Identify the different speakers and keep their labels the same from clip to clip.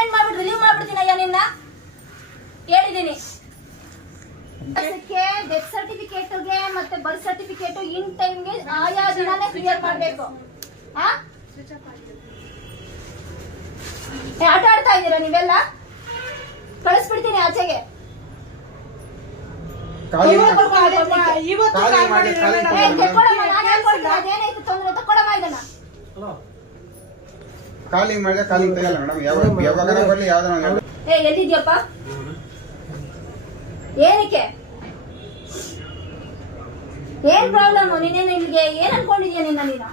Speaker 1: Complaint ಮಾಡ್ಬಿಟ್ಟು relieve ಮಾಡ್ಬಿಡ್ತೀನಿ ಅಯ್ಯ ನಿನ್ನ ಹೇಳಿದ್ದೀನಿ ಡೆತ್ ಸರ್ಟಿಫಿಕೇಟ್ಗೆ ಮತ್ತೆ ಬರ್ತ್ ಸರ್ಟಿಫಿಕೇಟ್ ಇನ್ ಟೈಮ್ಗೆ ಆಯಾ ದಿನಾನೇ ಕ್ಲಿಯರ್ ಮಾಡಬೇಕು. ಹಾ? ಆಟ ಆಡ್ತಾ ಇದ್ದೀರಾ ನೀವೆಲ್ಲ? ಕಳಿಸ್ಬಿಡ್ತೀನಿ ಆಚೆಗೆ. ತೊಂದ್ರೆ ತಗೊಳಮ್ಮ ಇದನ್ನ.
Speaker 2: ಖಾಲಿ ಮಾಡಿದ ಖಾಲಿ ತೆಗಿಯಲ್ಲ ಮೇಡಮ್ ಯಾವಾಗ ಯಾವಾಗ ಬರ್ಲಿ ಯಾವ್ದಾರ
Speaker 1: ಏ ಎಲ್ಲಿದ್ಯಪ್ಪ? ಏನಕ್ಕೆ? ಏನ್ ಪ್ರಾಬ್ಲಮ್ ನೀನೇ ನಿಮ್ಗೆ ಏನ್ ಅನ್ಕೊಂಡಿದ್ಯಾ ನಿನ್ನ ನೀನು?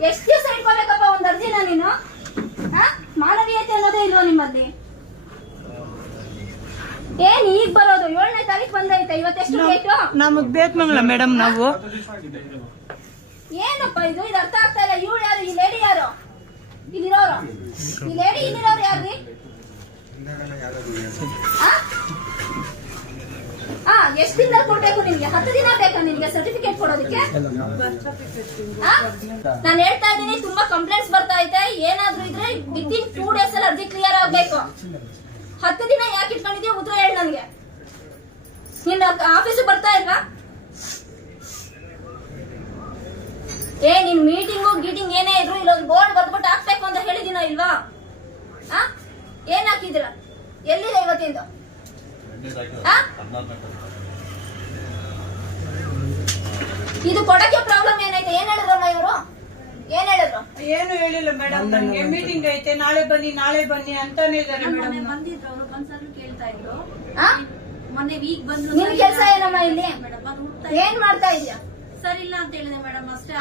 Speaker 1: ಎಷ್ಟು ಎಷ್ಟ್ ದಿವಸ ಇಟ್ಕೋಬೇಕಪ್ಪ ಒಂದ್ ಅರ್ಜಿನ ನೀನು? ಮಾನವೀಯತೆ ಅನ್ನೋದೇ ಇಲ್ವಾ ನಿಮ್ಮಲ್ಲಿ? ಏನ್ ಈಗ ಬರೋದು? ಏಳನೇ ತಾರೀಕು ಬಂದೈತೆ ಇವತ್ತೆಷ್ಟು ಡೇಟು
Speaker 3: ನಮಗ್ ಬೇಕು ಮೇಡಮ್ ನಾವು.
Speaker 1: ಏನಪ್ಪ ಇದು? ಇದು ಅರ್ಥ ಆಗ್ತಾ ಇಲ್ಲ. ಇವಳು ಯಾರು? ಈ ಲೇಡಿ ಯಾರು? ಇಲ್ಲಿರೋರು? ಈ ಲೇಡಿ ಇಲ್ಲಿರೋರು ಯಾರ್ರಿ? ಆ, ಎಷ್ಟ್ ದಿನ ಕೊಡ್ಬೇಕು ನಿಮ್ಗೆ? ಹತ್ತು ದಿನ ಬೇಕಾ ನಿಮ್ಗೆ ಸರ್ಟಿಫಿಕೇಟ್ ಕೊಡೋದಕ್ಕೆ? ನಾನು ಹೇಳ್ತಾ ಇದ್ದೀನಿ ತುಂಬಾ ಕಂಪ್ಲೇಂಟ್ಸ್ ಬರ್ತಾ ಐತೆ ಏನಾದ್ರೂ ಇದ್ರೆ ವಿತಿನ್ ಟೂ ಡೇಸ್ ಅಲ್ಲಿ ಅರ್ಜಿ ಕ್ಲಿಯರ್ ಆಗ್ಬೇಕು. ಹತ್ತು ದಿನ ಯಾಕೆ ಇಟ್ಕೊಂಡಿದ್ಯಾ ಉತ್ತರ ಹೇಳಿ ನನ್ಗೆ. ನಿನ್ನ ಆಫೀಸ್ ಬರ್ತಾ ಇಲ್ವಾ ಏ ನಿನ್ ಮೀಟಿಂಗು ಗೀಟಿಂಗ್ ಏನೇ ಇದ್ರು ಇಲ್ಲೊಂದು ಬೋರ್ಡ್ ಬರ್ದ್ಬಿಟ್ಟು ಹಾಕ್ಬೇಕು ಅಂತ ಹೇಳಿದಿನ ಇಲ್ವಾ? ಆ? ಏನ್ ಹಾಕಿದ್ರ ಎಲ್ಲಿದೆ ಇವತ್ತಿಂದು? ಇದು ಕೊಡಕ್ಕೆ ಪ್ರಾಬ್ಲಮ್ ಏನೈತೆ ಏನ್ ಹೇಳಿದ್ರಮ್ಮ ಇವರು? ಏನ್ ಹೇಳಿದ್ರು?
Speaker 3: ಏನು ಹೇಳಿಲ್ಲ ಮೇಡಮ್ ನನ್ಗೆ ಮೀಟಿಂಗ್ ಐತೆ ನಾಳೆ ಬನ್ನಿ ನಾಳೆ ಬನ್ನಿ ಅಂತಾನೆ ಇದಾರೆ
Speaker 4: ಮೊನ್ನೆ
Speaker 3: ಮೇಡಮ್
Speaker 4: ಬಂದಿದ್ರು ಅವರು ಬಂದ್ಸಲು ಕೇಳ್ತಾ ಇದ್ರು? ಮೊನ್ನೆ ವೀಕ್ ಬಂದ್ರು
Speaker 1: ನಿನ್ ಕೆಲ್ಸ ಏನಮ್ಮ ಇಲ್ಲಿ? ಏನ್ ಮಾಡ್ತಾ ಇದ್ಯಾ
Speaker 4: ಸರಿ ಇಲ್ಲ ಅಂತ ಹೇಳಿದೆ ಮೇಡಮ್ ಅಷ್ಟೇ.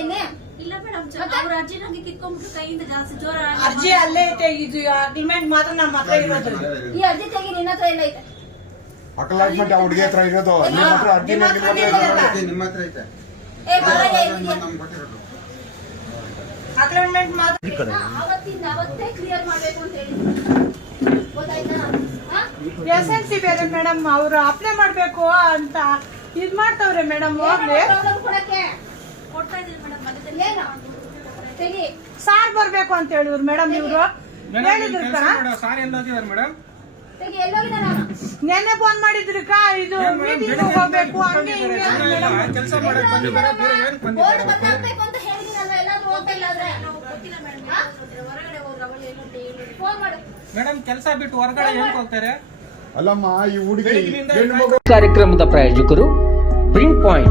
Speaker 1: ಇದೆಯಾ? ಇಲ್ಲಿ
Speaker 4: ಇಲ್ಲ ಮೇಡಮ್? ಅವ್ರ ಅಜ್ಜಿ ನಂಗೆ ಕಿತ್ಕೊಂಡ್ಬಿಟ್ಟು ಕೈಯಿಂದ ಜಾಸ್ತಿ ಜೋರ
Speaker 3: ಅರ್ಜಿ ಅಲ್ಲೇ ಐತೆ ಇದು ಅಗ್ರಿಮೆಂಟ್ ಮಾತ್ರ ನಮ್ಮ ಹತ್ರ ಇರೋದು.
Speaker 1: ಈ ಅರ್ಜಿ ತೆಗಿ ನಿನ್ನ ಹತ್ರ ಎಲ್ಲ ಐತೆ.
Speaker 5: ಆ ಹುಡುಗಿ ಹತ್ರ ಇರೋದು. ನಿಮ್ಮ ಹತ್ರ ಅರ್ಜಿ
Speaker 3: ನಿಮ್ಮ ಹತ್ರ
Speaker 2: ಐತೆ.
Speaker 1: ಏ
Speaker 3: ಅಗ್ರಿಮೆಂಟ್ ಮಾತ್ರ.
Speaker 1: ಅವತ್ತಿಂದ ಅವತ್ತೇ ಕ್ಲಿಯರ್ ಮಾಡ್ಬೇಕು ಅಂತ ಹೇಳಿ ಗೊತ್ತಾಯ್ತಾ?
Speaker 3: ಎಸ್ ಎಲ್ ಸಿ ಬೇರೆ ಮೇಡಮ್ ಅವ್ರು ಅಪ್ಲೈ ಮಾಡ್ಬೇಕು ಅಂತ ಇದ್ ಮಾಡ್ತಾವ್ರೆ ಮೇಡಮ್ ಹೋಗ್ಲಿ.
Speaker 1: ಕೊಡಕ್ಕೆ?
Speaker 3: ಸಾರ್ ಬರ್ಬೇಕು ಅಂತ ಹೇಳಿದ್ರು ಮೇಡಮ್ ಇವರು. ಹೇಳಿದ್ರು ಕಣ
Speaker 6: ಸಾರಿ ಎಲ್ಲ ಹೋಗಿದಾರೆ ಮೇಡಮ್?
Speaker 1: ತೆಗಿ ಎಲ್ಲೋಗಿದ ನಾನು
Speaker 3: ನೆನ್ನೆ ಫೋನ್ ಮಾಡಿದ್ರಕ್ಕ ಇದು ಮೀಟಿಂಗ್ ಹೋಗ್ಬೇಕು ಹಂಗೆ ಹಿಂಗೆ ಅಂದ್ರು
Speaker 6: ಕೆಲಸ ಮಾಡಕ್ ಬಂದಿದ್ದಾರೆ? ಬೇರೆ ಏನ್
Speaker 4: ಮೇಡಮ್
Speaker 6: ಕೆಲಸ ಬಿಟ್ಟು ಹೊರಗಡೆ ಏನ್ ಹೋಗ್ತಾರೆ?
Speaker 5: ಅಲ್ಲಮ್ಮ ಈ ಹುಡುಗಿ
Speaker 7: ಕಾರ್ಯಕ್ರಮದ ಪ್ರಾಯೋಜಕರು ಪ್ರಿಂಟ್ ಪಾಯಿಂಟ್